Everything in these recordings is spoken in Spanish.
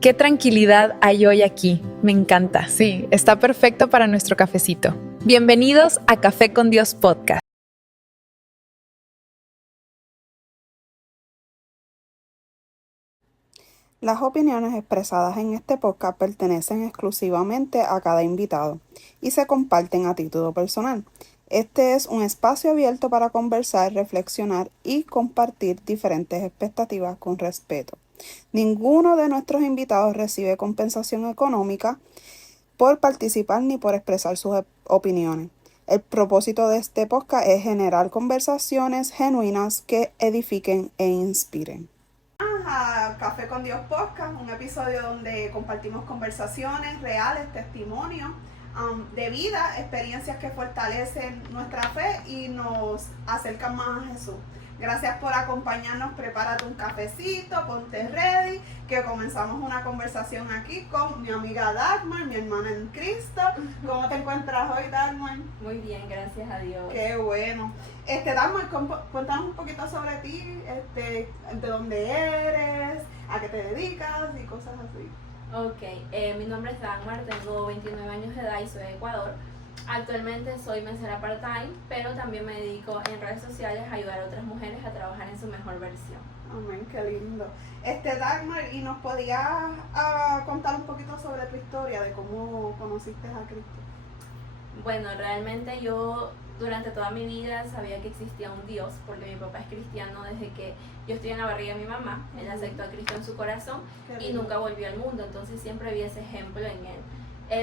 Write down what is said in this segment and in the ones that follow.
Qué tranquilidad hay hoy aquí. Me encanta. Sí, está perfecto para nuestro cafecito. Bienvenidos a Café con Dios Podcast. Las opiniones expresadas en este podcast pertenecen exclusivamente a cada invitado y se comparten a título personal. Este es un espacio abierto para conversar, reflexionar y compartir diferentes expectativas con respeto. Ninguno de nuestros invitados recibe compensación económica por participar ni por expresar sus opiniones. El propósito de este podcast es generar conversaciones genuinas que edifiquen e inspiren. A Café con Dios Podcast, un episodio donde compartimos conversaciones reales, testimonios de vida, experiencias que fortalecen nuestra fe y nos acercan más a Jesús. Gracias por acompañarnos, prepárate un cafecito, ponte ready, que comenzamos una conversación aquí con mi amiga Dagmar, mi hermana en Cristo. ¿Cómo te encuentras hoy, Dagmar? Muy bien, gracias a Dios. Qué bueno. Dagmar, cuéntanos un poquito sobre ti, de dónde eres, a qué te dedicas y cosas así. Ok, mi nombre es Dagmar, tengo 29 años de edad y soy de Ecuador. Actualmente soy mesera part-time, pero también me dedico en redes sociales a ayudar a otras mujeres a trabajar en su mejor versión. Amén, qué lindo. Dagmar, ¿y nos podías contar un poquito sobre tu historia, de cómo conociste a Cristo? Bueno, realmente yo durante toda mi vida sabía que existía un Dios, porque mi papá es cristiano desde que yo estoy en la barriga de mi mamá. Él aceptó a Cristo en su corazón y nunca volvió al mundo, entonces siempre vi ese ejemplo en él.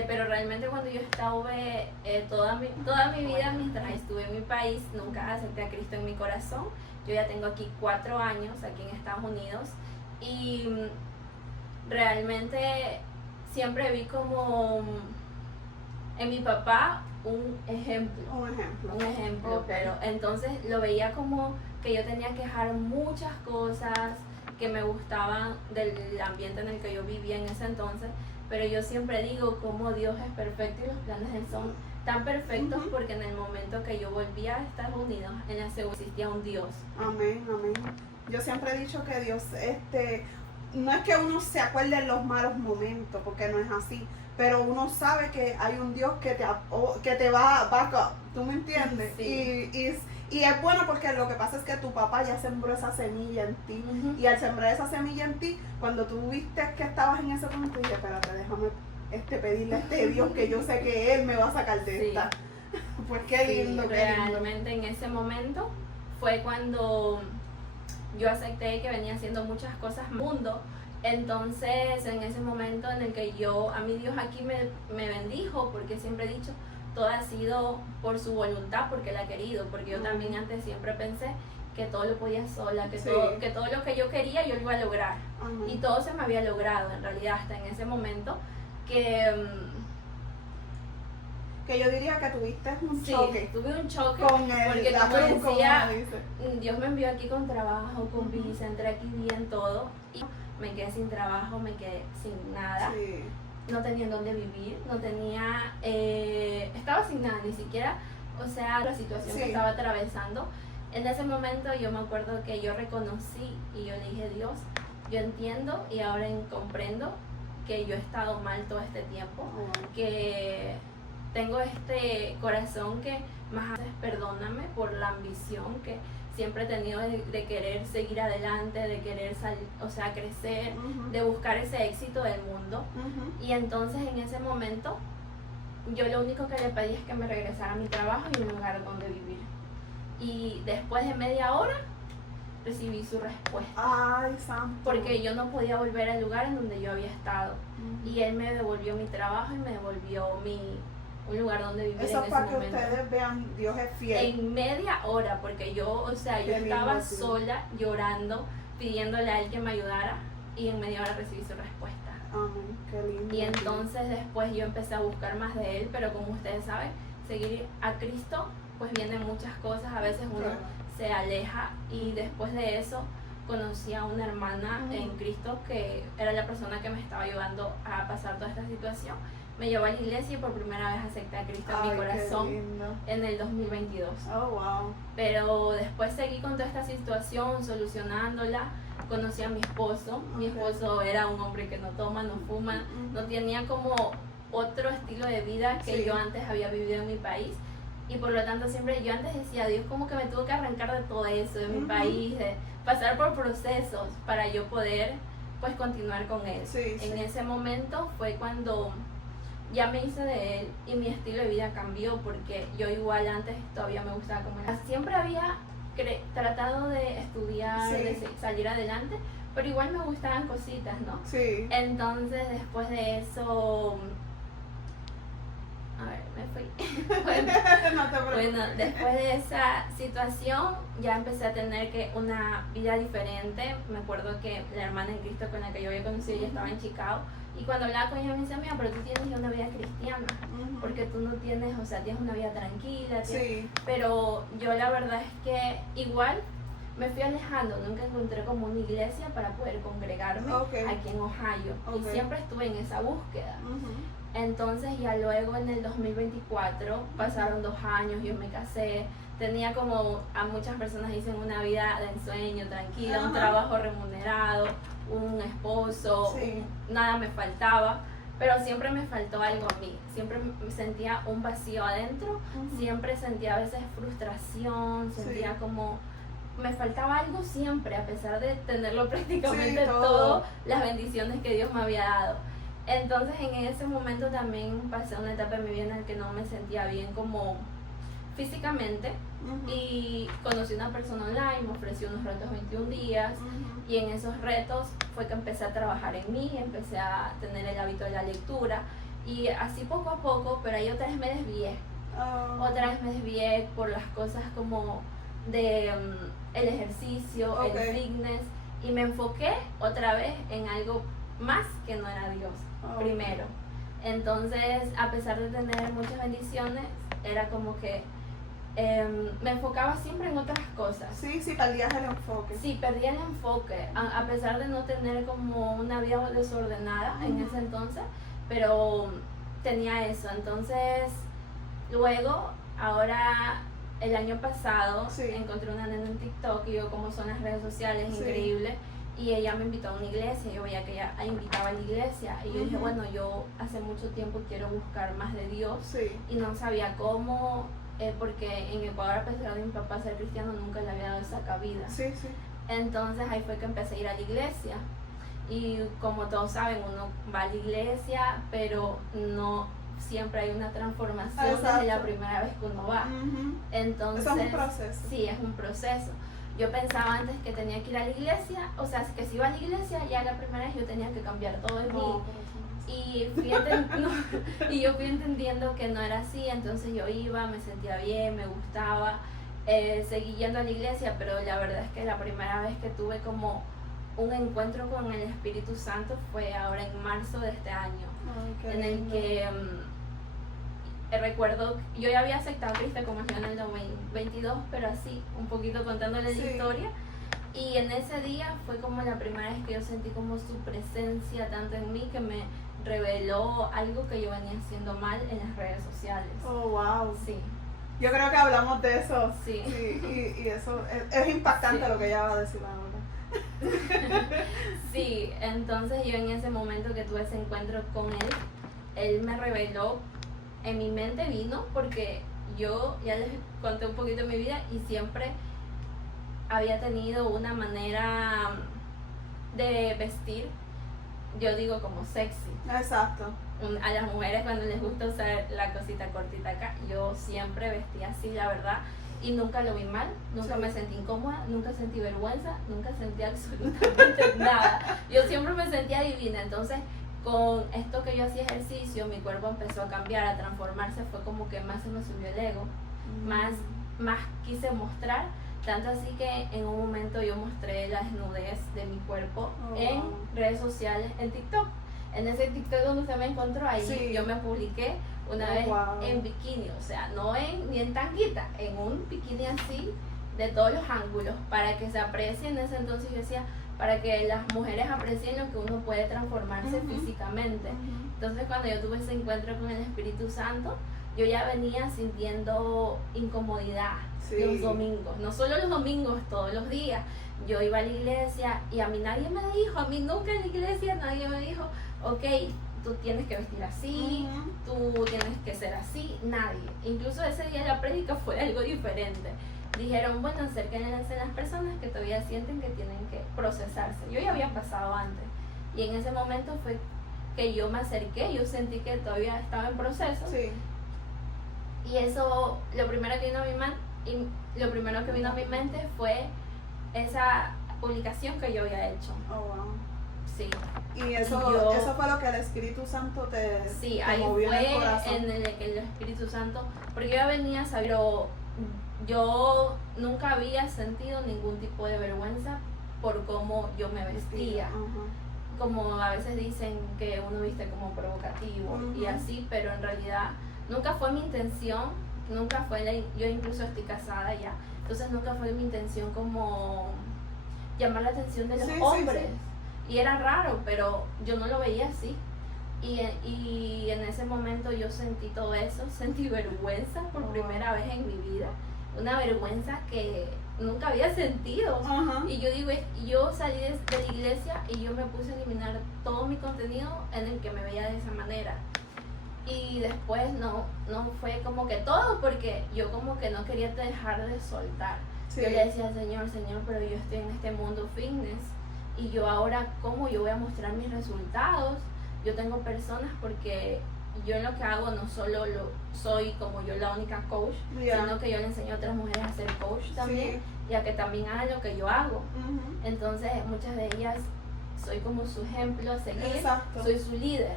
Pero realmente cuando yo estuve toda mi vida, mientras estuve en mi país, nunca acepté a Cristo en mi corazón. Yo ya tengo aquí 4 años, aquí en Estados Unidos, y realmente siempre vi como en mi papá un ejemplo. Okay. Pero entonces lo veía como que yo tenía que dejar muchas cosas que me gustaban del ambiente en el que yo vivía en ese entonces, pero yo siempre digo como Dios es perfecto y los planes de Él son tan perfectos, porque en el momento que yo volví a Estados Unidos, en la segunda existía un Dios. Amén, amén. Yo siempre he dicho que Dios, no es que uno se acuerde en los malos momentos, porque no es así, pero uno sabe que hay un Dios que te va back up, ¿tú me entiendes? Sí. Y es bueno porque lo que pasa es que tu papá ya sembró esa semilla en ti, y al sembrar esa semilla en ti, cuando tú viste que estabas en ese punto, dije, espérate, déjame pedirle a este Dios que yo sé que Él me va a sacar de esta. Pues qué lindo, sí, realmente en ese momento fue cuando yo acepté que venía haciendo muchas cosas mundo. Entonces en ese momento en el que a mi Dios aquí me bendijo, porque siempre he dicho, todo ha sido por su voluntad, porque Él ha querido, porque yo también antes siempre pensé que todo lo podía sola, que todo lo que yo quería yo lo iba a lograr. Y todo se me había logrado en realidad hasta en ese momento que yo diría que tuviste un choque. Sí, tuve un choque con él, porque como decía, Dios me envió aquí con trabajo, con visa, entré aquí bien todo y me quedé sin trabajo, me quedé sin nada, no tenía dónde vivir, no tenía, estaba sin nada, ni siquiera, o sea, la situación que estaba atravesando. En ese momento yo me acuerdo que yo reconocí y yo le dije, Dios, yo entiendo y ahora comprendo que yo he estado mal todo este tiempo, que tengo este corazón que más veces perdóname por la ambición que siempre he tenido de querer seguir adelante, de querer crecer, de buscar ese éxito del mundo. Y entonces en ese momento yo lo único que le pedí es que me regresara a mi trabajo y un lugar donde vivir. Y después de media hora recibí su respuesta. Ay, santo. Porque yo no podía volver al lugar en donde yo había estado. Y él me devolvió mi trabajo y me devolvió un lugar donde vivir. Eso en ese para que momento. Ustedes vean, Dios es fiel. En media hora, porque yo estaba sola, llorando, pidiéndole a él que me ayudara, y en media hora recibí su respuesta. Amén, qué lindo. Y entonces después yo empecé a buscar más de él, pero como ustedes saben, seguir a Cristo, pues vienen muchas cosas, a veces uno se aleja, y después de eso conocí a una hermana en Cristo que era la persona que me estaba ayudando a pasar toda esta situación. Me llevó a la iglesia y por primera vez acepté a Cristo en mi corazón en el 2022. Oh, wow. Pero después seguí con toda esta situación, solucionándola, conocí a mi esposo. Mi esposo era un hombre que no toma, no fuma, no tenía como otro estilo de vida que yo antes había vivido en mi país. Y por lo tanto siempre yo antes decía, Dios como que me tuvo que arrancar de todo eso, de mi país, de pasar por procesos para yo poder pues continuar con él. En ese momento fue cuando ya me hice de él y mi estilo de vida cambió, porque yo igual antes todavía me gustaba como era. Siempre había tratado de estudiar, de salir adelante, pero igual me gustaban cositas, ¿no? Entonces después de eso... A ver, me fui. Bueno, después de esa situación ya empecé a tener una vida diferente. Me acuerdo que la hermana en Cristo con la que yo había conocido, ella estaba en Chicago. Y cuando hablaba con ella me decía, mira, pero tú tienes una vida cristiana, porque tú no tienes, o sea, tienes una vida tranquila. Pero yo la verdad es que igual me fui alejando, nunca encontré como una iglesia para poder congregarme aquí en Ohio. Y siempre estuve en esa búsqueda. Entonces ya luego en el 2024 pasaron 2 años, yo me casé, tenía como a muchas personas dicen una vida de ensueño, tranquila, un trabajo remunerado, un esposo, nada me faltaba, pero siempre me faltó algo a mí, siempre sentía un vacío adentro, siempre sentía a veces frustración, sentía como... me faltaba algo siempre, a pesar de tenerlo prácticamente todo, las bendiciones que Dios me había dado. Entonces en ese momento también pasé una etapa en mi vida en la que no me sentía bien como físicamente y conocí a una persona online, me ofreció unos retos 21 días y en esos retos fue que empecé a trabajar en mí, empecé a tener el hábito de la lectura y así poco a poco, pero ahí otra vez me desvié. Otra vez me desvié por las cosas como de el ejercicio, el fitness y me enfoqué otra vez en algo más que no era Dios primero. Entonces, a pesar de tener muchas bendiciones, era como que me enfocaba siempre en otras cosas. Perdías el enfoque. Sí, perdía el enfoque, a pesar de no tener como una vida desordenada en ese entonces, pero tenía eso. Entonces, luego, ahora... el año pasado encontré una nena en TikTok y yo como son las redes sociales, increíble, y ella me invitó a una iglesia, yo veía que ella invitaba a la iglesia y yo dije, bueno, yo hace mucho tiempo quiero buscar más de Dios y no sabía cómo, porque en Ecuador, a pesar de mi papá ser cristiano, nunca le había dado esa cabida. Entonces ahí fue que empecé a ir a la iglesia y como todos saben, uno va a la iglesia, pero no... siempre hay una transformación desde la primera vez que uno va. Entonces, eso es un proceso. Sí, es un proceso. Yo pensaba antes que tenía que ir a la iglesia, o sea, que si iba a la iglesia, ya la primera vez yo tenía que cambiar todo en mí. Y yo fui entendiendo que no era así, entonces yo iba, me sentía bien, me gustaba, seguí yendo a la iglesia, pero la verdad es que la primera vez que tuve como un encuentro con el Espíritu Santo fue ahora en marzo de este año, en el que recuerdo, yo ya había aceptado a Cristo como yo en el 2022, pero así, un poquito contándole la historia, y en ese día fue como la primera vez que yo sentí como su presencia tanto en mí que me reveló algo que yo venía haciendo mal en las redes sociales. Sí. Yo creo que hablamos de eso. Sí. Y eso es impactante lo que ella va a decir ahora. Sí, entonces yo en ese momento que tuve ese encuentro con él me reveló, en mi mente vino porque yo ya les conté un poquito de mi vida y siempre había tenido una manera de vestir, yo digo como sexy. Exacto. A las mujeres cuando les gusta usar la cosita cortita acá, yo siempre vestía así, la verdad, y nunca lo vi mal, nunca me sentí incómoda, nunca sentí vergüenza, nunca sentí absolutamente nada. Yo siempre me sentía divina. Entonces, con esto que yo hacía ejercicio, mi cuerpo empezó a cambiar, a transformarse, fue como que más se me subió el ego, más quise mostrar, tanto así que en un momento yo mostré la desnudez de mi cuerpo en redes sociales, en TikTok. En ese TikTok donde usted me encontró, ahí yo me publiqué una vez en bikini, o sea, no ni en tanguita, en un bikini así, de todos los ángulos, para que se aprecie. En ese entonces yo decía, para que las mujeres aprecien lo que uno puede transformarse físicamente. Entonces cuando yo tuve ese encuentro con el Espíritu Santo, yo ya venía sintiendo incomodidad los domingos, no solo los domingos, todos los días. Yo iba a la iglesia y a mí nadie me dijo, a mí nunca en la iglesia nadie me dijo, ok, tú tienes que vestir así, tú tienes que ser así, nadie. Incluso ese día la prédica fue algo diferente. Dijeron, bueno, acérquense a las personas que todavía sienten que tienen que procesarse. Yo ya había pasado antes y en ese momento fue que yo me acerqué, yo sentí que todavía estaba en proceso. Sí. Y eso, lo primero que vino a mi mente fue esa publicación que yo había hecho. Oh, wow. Sí. Y eso fue lo que el Espíritu Santo te movió en el corazón. En el Espíritu Santo, porque yo venía a saber, pero yo nunca había sentido ningún tipo de vergüenza por cómo yo me vestía. Como a veces dicen que uno viste como provocativo y así, pero en realidad nunca fue mi intención, yo incluso estoy casada ya, entonces nunca fue mi intención como llamar la atención de los hombres. Sí. Y era raro, pero yo no lo veía así. Y en ese momento yo sentí todo eso, sentí vergüenza por primera vez en mi vida, una vergüenza que nunca había sentido. Y yo digo, yo salí de la iglesia y yo me puse a eliminar todo mi contenido en el que me veía de esa manera. Y después no fue como que todo, porque yo como que no quería dejar de soltar. Sí. Yo le decía, Señor, pero yo estoy en este mundo fitness y yo ahora, ¿cómo yo voy a mostrar mis resultados? Yo tengo personas, porque yo en lo que hago no solo soy como yo la única coach, sino que yo le enseño a otras mujeres a ser coach también, y a que también hagan lo que yo hago. Entonces muchas de ellas soy como su ejemplo a seguir. Exacto. Soy su líder.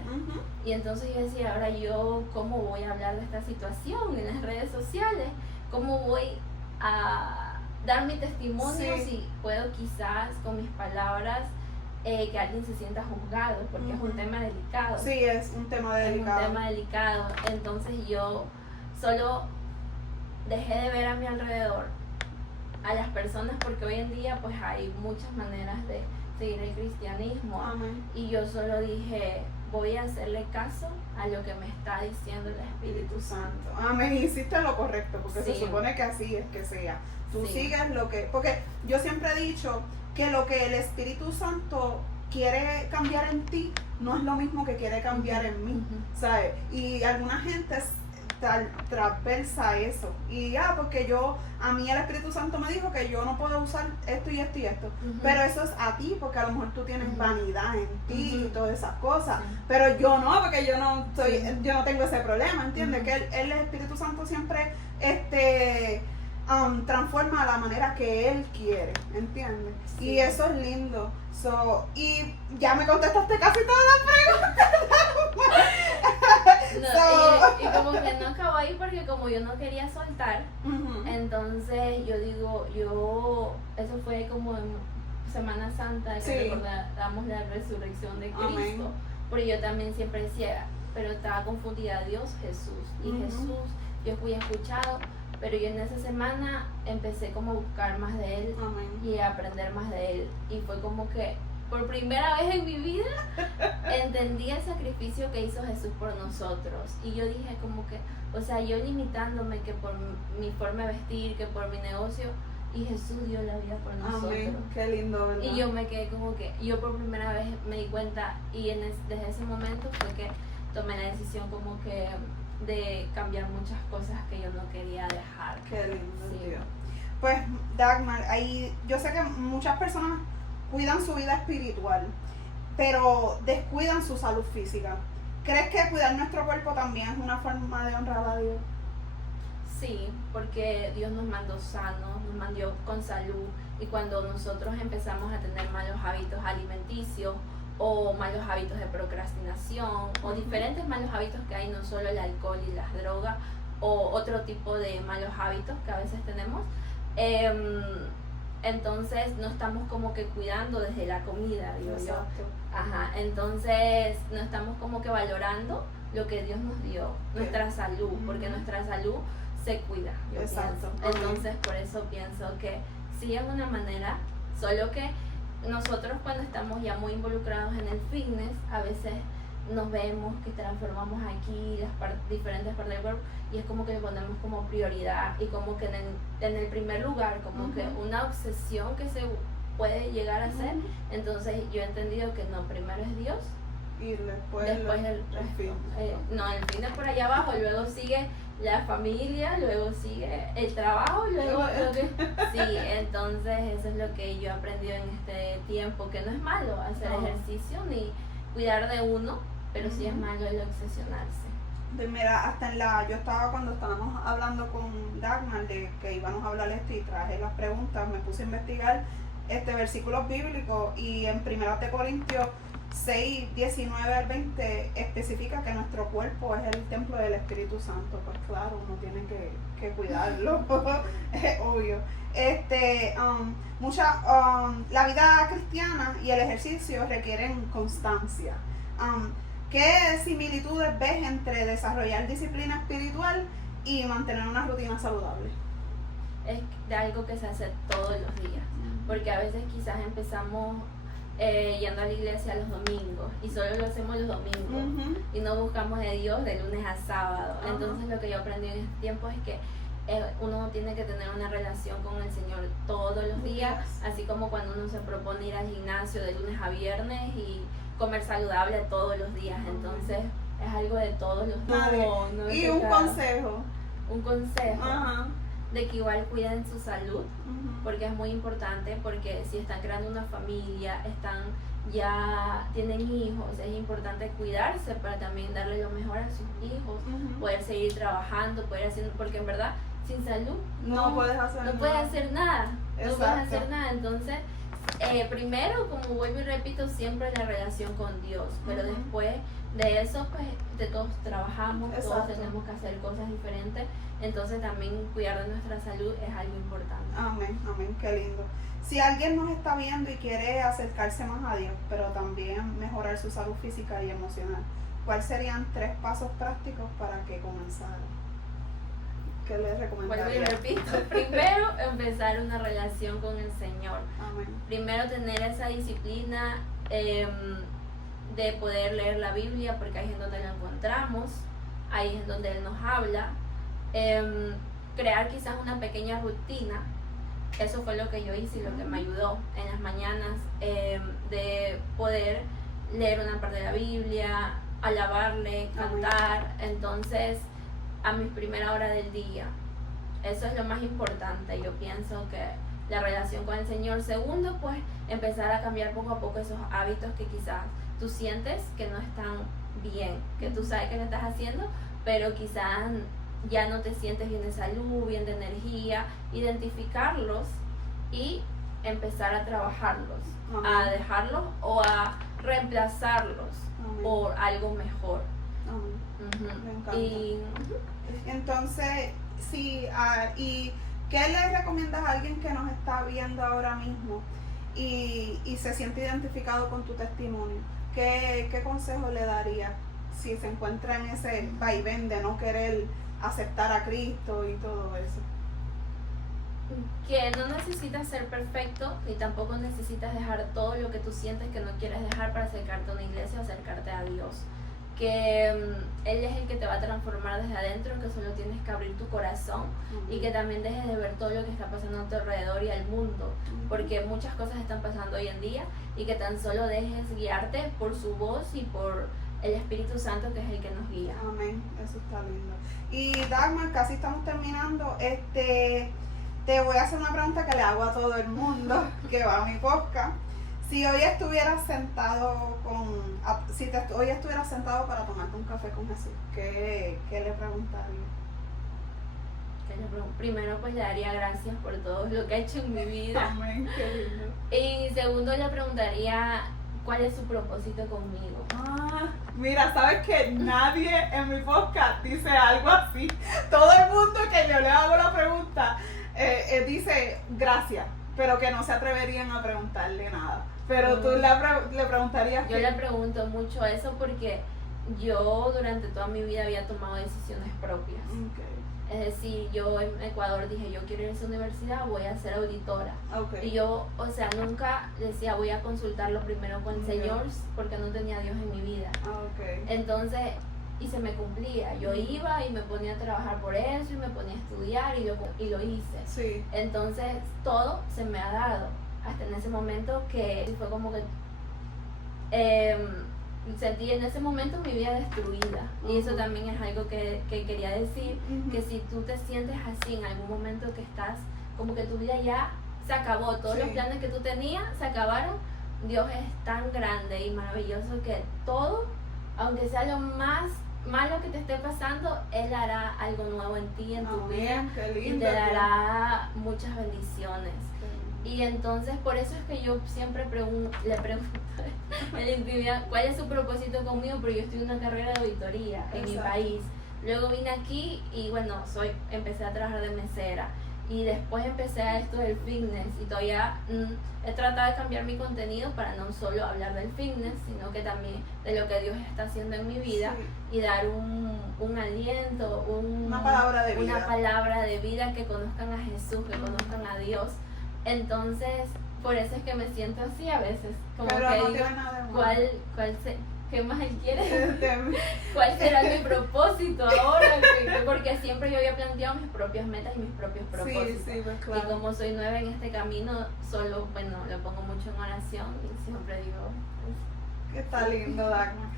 Y entonces yo decía, ahora yo cómo voy a hablar de esta situación en las redes sociales, cómo voy a dar mi testimonio, si puedo quizás con mis palabras que alguien se sienta juzgado, porque es un tema delicado. Sí, es un tema delicado. Entonces yo solo dejé de ver a mi alrededor a las personas, porque hoy en día pues hay muchas maneras de seguir el cristianismo. Amén. Y yo solo dije, voy a hacerle caso a lo que me está diciendo el Espíritu Santo. Amén, hiciste lo correcto, porque se supone que así es que sea. Tú sigues lo que... Porque yo siempre he dicho que lo que el Espíritu Santo quiere cambiar en ti no es lo mismo que quiere cambiar en mí, ¿sabes? Y alguna gente transversa eso. Y porque a mí el Espíritu Santo me dijo que yo no puedo usar esto y esto y esto. Pero eso es a ti, porque a lo mejor tú tienes vanidad en ti y todas esas cosas. Pero yo no, porque yo no tengo ese problema, ¿entiendes? Que el Espíritu Santo siempre transforma a la manera que él quiere, ¿entiendes? Sí. Y eso es lindo. Y ya me contestaste casi todas las preguntas. Y como que no acabó ahí, porque como yo no quería soltar, entonces yo digo, eso fue como en Semana Santa, que recordamos la resurrección de Cristo. Amén. Porque yo también siempre decía, pero estaba confundida, Dios, Jesús. Y Jesús, yo fui escuchado, pero yo en esa semana empecé como a buscar más de Él. Amén. Y a aprender más de Él. Y fue como que por primera vez en mi vida entendí el sacrificio que hizo Jesús por nosotros. Y yo dije como que, o sea, yo limitándome que por mi forma de vestir, que por mi negocio, y Jesús dio la vida por nosotros. Amén. Qué lindo, ¿verdad? Y yo me quedé como que, yo por primera vez me di cuenta, y desde ese momento fue que tomé la decisión como que de cambiar muchas cosas que yo no quería dejar. Qué lindo, tío. Pues, Dagmar, yo sé que muchas personas cuidan su vida espiritual, pero descuidan su salud física. ¿Crees que cuidar nuestro cuerpo también es una forma de honrar a Dios? Sí, porque Dios nos mandó sanos, nos mandó con salud, y cuando nosotros empezamos a tener malos hábitos alimenticios, o malos hábitos de procrastinación, o diferentes malos hábitos que hay, no solo el alcohol y las drogas, o otro tipo de malos hábitos que a veces tenemos, entonces no estamos como que cuidando desde la comida, digo yo. Entonces no estamos como que valorando lo que Dios nos dio, nuestra salud, porque nuestra salud se cuida, yo pienso. Entonces por eso pienso que sí es una manera, solo que nosotros cuando estamos ya muy involucrados en el fitness, a veces nos vemos, que transformamos aquí diferentes partes del cuerpo, y es como que le ponemos como prioridad y como que en el primer lugar, como que una obsesión que se puede llegar a ser. Entonces yo he entendido que no, primero es Dios y después el fin. No, el fin es por allá abajo, luego sigue la familia, luego sigue el trabajo, luego sí, entonces eso es lo que yo he aprendido en este tiempo, que no es malo hacer ejercicio ni cuidar de uno, pero sí es malo el obsesionarse. Mira, yo estaba cuando estábamos hablando con Dagmar de que íbamos a hablar esto y traje las preguntas, me puse a investigar versículos bíblicos, y en 1 Corintios 6, 19 al 20 especifica que nuestro cuerpo es el templo del Espíritu Santo. Pues claro, uno tiene que cuidarlo, es obvio. La vida cristiana y el ejercicio requieren constancia. ¿Qué similitudes ves entre desarrollar disciplina espiritual y mantener una rutina saludable? Es de algo que se hace todos los días, porque a veces quizás empezamos yendo a la iglesia los domingos y solo lo hacemos los domingos y no buscamos de Dios de lunes a sábado. Entonces lo que yo aprendí en este tiempo es que uno tiene que tener una relación con el Señor todos los días, así como cuando uno se propone ir al gimnasio de lunes a viernes y comer saludable todos los días. Entonces es algo de todos los días. Y un consejo de que igual cuiden su salud, porque es muy importante, porque si están creando una familia, ya tienen hijos, es importante cuidarse para también darle lo mejor a sus hijos, poder seguir trabajando, poder haciendo, porque en verdad sin salud no puedes hacer nada. Exacto. Entonces primero, como vuelvo y repito, siempre la relación con Dios, pero después de eso, pues de todos trabajamos, todos tenemos que hacer cosas diferentes, entonces también cuidar de nuestra salud es algo importante. Amén, qué lindo. Si alguien nos está viendo y quiere acercarse más a Dios, pero también mejorar su salud física y emocional, ¿cuáles serían 3 pasos prácticos para que comenzara? ¿Qué les recomendaría? Vuelvo y repito, primero empezar una relación con el Señor. Amén. Primero tener esa disciplina de poder leer la Biblia, porque ahí es donde la encontramos, ahí es donde Él nos habla. Crear quizás una pequeña rutina, eso fue lo que yo hice y lo que me ayudó en las mañanas, de poder leer una parte de la Biblia, alabarle, cantar. Entonces a mi primera hora del día, eso es lo más importante. Yo pienso que la relación con el Señor. Segundo, pues empezar a cambiar poco a poco esos hábitos que quizás tú sientes que no están bien, que tú sabes que lo estás haciendo, pero quizás ya no te sientes bien de salud, bien de energía. Identificarlos y empezar a trabajarlos, a dejarlos o a reemplazarlos por algo mejor. Me encanta. Entonces, sí, ¿y qué le recomiendas a alguien que nos está viendo ahora mismo y se siente identificado con tu testimonio? ¿Qué consejo le darías si se encuentra en ese vaivén de no querer aceptar a Cristo y todo eso? Que no necesitas ser perfecto, ni tampoco necesitas dejar todo lo que tú sientes que no quieres dejar para acercarte a una iglesia o acercarte a Dios. Que Él es el que te va a transformar desde adentro, que solo tienes que abrir tu corazón y que también dejes de ver todo lo que está pasando a tu alrededor y al mundo, porque muchas cosas están pasando hoy en día, y que tan solo dejes guiarte por su voz y por el Espíritu Santo, que es el que nos guía. Amén, eso está lindo. Y Dagmar, casi estamos terminando. Te voy a hacer una pregunta que le hago a todo el mundo que va a mi podcast. Si hoy estuvieras sentado hoy estuvieras sentado para tomarte un café con Jesús, ¿qué le preguntaría? Primero, pues le daría gracias por todo lo que ha hecho en mi vida. Amén, qué lindo. Y segundo, le preguntaría cuál es su propósito conmigo. Mira, ¿sabes que nadie en mi podcast dice algo así? Todo el mundo que yo le hago la pregunta dice gracias, pero que no se atreverían a preguntarle nada. Pero tú le preguntarías. Yo le pregunto mucho eso porque yo durante toda mi vida había tomado decisiones propias. Es decir, yo en Ecuador dije, yo quiero ir a esa universidad, voy a ser auditora. Y yo, nunca decía, voy a consultarlo primero con el Señor, porque no tenía a Dios en mi vida. Entonces, y se me cumplía. Yo iba y me ponía a trabajar por eso y me ponía a estudiar y lo hice. Sí. Entonces, todo se me ha dado. Hasta en ese momento que fue como que sentí en ese momento mi vida destruida. Y eso también es algo que quería decir, que si tú te sientes así en algún momento que estás, como que tu vida ya se acabó, todos los planes que tú tenías se acabaron, Dios es tan grande y maravilloso que todo, aunque sea lo más malo que te esté pasando, Él hará algo nuevo en ti, en tu vida, y te dará muchas bendiciones. Y entonces por eso es que yo siempre le pregunto en la intimidad cuál es su propósito conmigo, porque yo estoy en una carrera de auditoría en mi país. Luego vine aquí y bueno, empecé a trabajar de mesera y después empecé a esto del fitness y todavía he tratado de cambiar mi contenido para no solo hablar del fitness, sino que también de lo que Dios está haciendo en mi vida y dar un aliento, una palabra de vida, que conozcan a Jesús, que conozcan a Dios. Entonces, por eso es que me siento así a veces, como pero que no digo, ¿qué más él quiere? ¿Cuál será mi propósito ahora? Porque siempre yo había planteado mis propias metas y mis propios propósitos. Pues claro. Y como soy nueva en este camino, solo, lo pongo mucho en oración y siempre digo... Está lindo, Dagmar.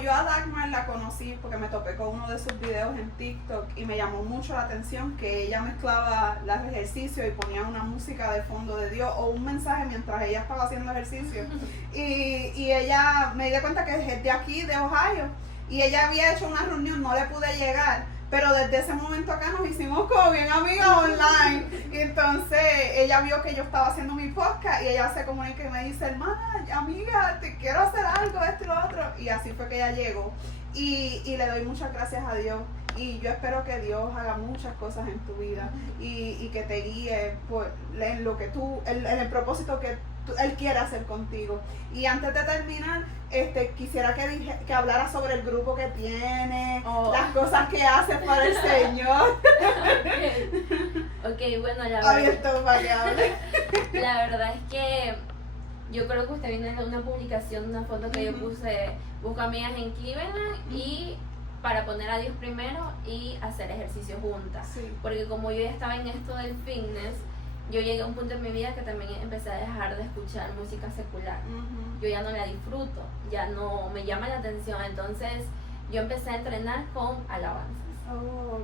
Yo a Dagmar la conocí porque me topé con uno de sus videos en TikTok y me llamó mucho la atención que ella mezclaba los ejercicios y ponía una música de fondo de Dios o un mensaje mientras ella estaba haciendo ejercicio. Y ella me di cuenta que es de aquí, de Ohio, y ella había hecho una reunión, no le pude llegar, pero desde ese momento acá nos hicimos como bien amigas online. Y entonces ella vio que yo estaba haciendo mi podcast y ella se comunica y me dice, hermana, amiga, te quiero hacer algo, esto y lo otro. Y así fue que ella llegó. Y le doy muchas gracias a Dios. Y yo espero que Dios haga muchas cosas en tu vida y que te guíe en lo que en el propósito que Él quiere hacer contigo. Y antes de terminar, quisiera que hablara sobre el grupo que tiene, las cosas que hace para el Señor. Okay, bueno, la verdad. Abierto para que hable. La verdad es que yo creo que usted viene de una publicación, una foto que yo puse, busco amigas en Cleveland y para poner a Dios primero y hacer ejercicio juntas. Porque como yo ya estaba en esto del fitness, yo llegué a un punto en mi vida que también empecé a dejar de escuchar música secular. Yo ya no la disfruto, ya no me llama la atención. Entonces yo empecé a entrenar con alabanzas.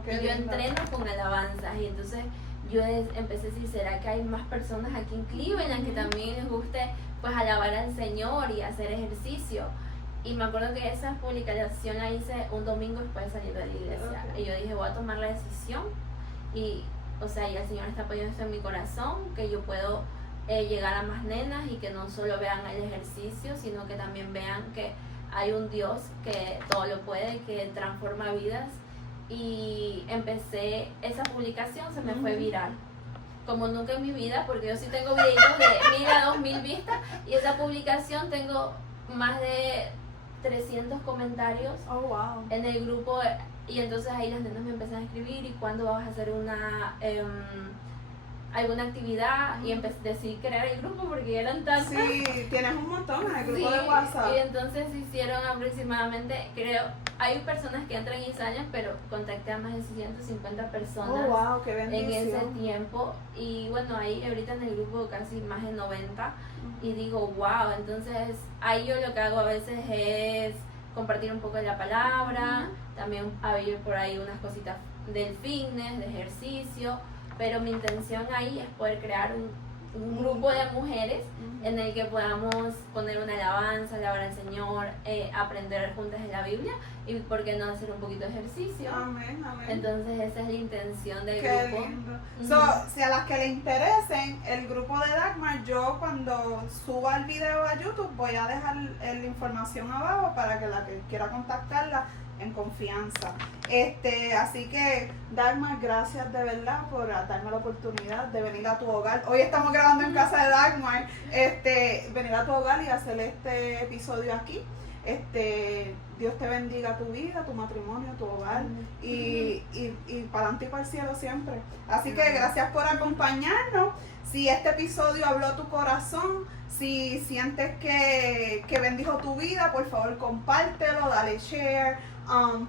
Y yo entreno con alabanzas. Y entonces yo empecé a decir, ¿será que hay más personas aquí en Cleveland que también les guste pues alabar al Señor y hacer ejercicio? Y me acuerdo que esa publicación la hice un domingo después de salir de la iglesia. Y yo dije, voy a tomar la decisión y el Señor está poniendo esto en mi corazón, que yo puedo llegar a más nenas y que no solo vean el ejercicio, sino que también vean que hay un Dios que todo lo puede, que transforma vidas. Y empecé, esa publicación se me fue viral, como nunca en mi vida, porque yo sí tengo videitos de 1000 a 2000 vistas, y esa publicación tengo más de 300 comentarios en el grupo. Y entonces ahí las nenas me empezaron a escribir y cuándo vas a hacer alguna actividad, y decidí crear el grupo porque eran tantas. Sí, tienes un montón en el grupo de WhatsApp. Y entonces hicieron aproximadamente, hay personas que entran y salen, pero contacté a más de 150 personas qué bendición. en ese tiempo. Y bueno, ahí ahorita en el grupo casi más de 90. Y digo, wow, entonces ahí yo lo que hago a veces es compartir un poco de la palabra, también hay por ahí unas cositas del fitness, de ejercicio, pero mi intención ahí es poder crear un grupo de mujeres en el que podamos poner una alabanza, alabar al Señor, aprender juntas de la Biblia y por qué no hacer un poquito de ejercicio. Amén, amén. Entonces esa es la intención del Qué grupo. Lindo. Si a las que le interesen el grupo de Dagmar, yo cuando suba el video a YouTube voy a dejar la información abajo para que la que quiera contactarla en confianza. Así que Dagmar, gracias de verdad por darme la oportunidad de venir a tu hogar. Hoy estamos grabando en casa de Dagmar, venir a tu hogar y hacer este episodio aquí. Dios te bendiga tu vida, tu matrimonio, tu hogar y para adelante y para el cielo siempre. Así que gracias por acompañarnos. Si este episodio habló tu corazón, si sientes que bendijo tu vida, por favor compártelo, dale share,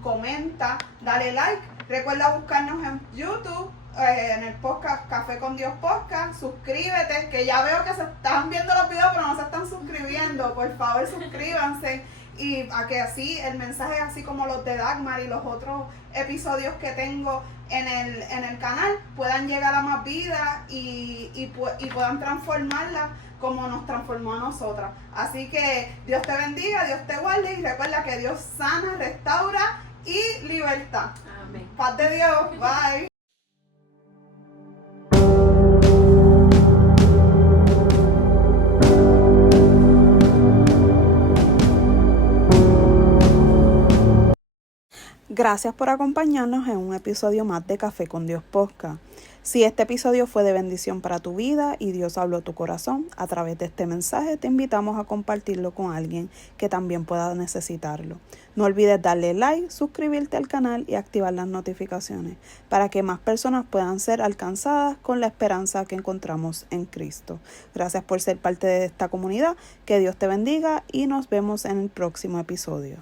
comenta, dale like. Recuerda buscarnos en YouTube, en el podcast Café con Dios Podcast. Suscríbete, que ya veo que se están viendo los videos pero no se están suscribiendo. Por favor suscríbanse, y a que así el mensaje, así como los de Dagmar y los otros episodios que tengo en el canal, puedan llegar a más vida y puedan transformarla como nos transformó a nosotras. Así que Dios te bendiga, Dios te guarde, y recuerda que Dios sana, restaura y libertad. Amén. Paz de Dios. Bye. Gracias por acompañarnos en un episodio más de Café con Dios Podcast. Si este episodio fue de bendición para tu vida y Dios habló a tu corazón a través de este mensaje, te invitamos a compartirlo con alguien que también pueda necesitarlo. No olvides darle like, suscribirte al canal y activar las notificaciones para que más personas puedan ser alcanzadas con la esperanza que encontramos en Cristo. Gracias por ser parte de esta comunidad. Que Dios te bendiga y nos vemos en el próximo episodio.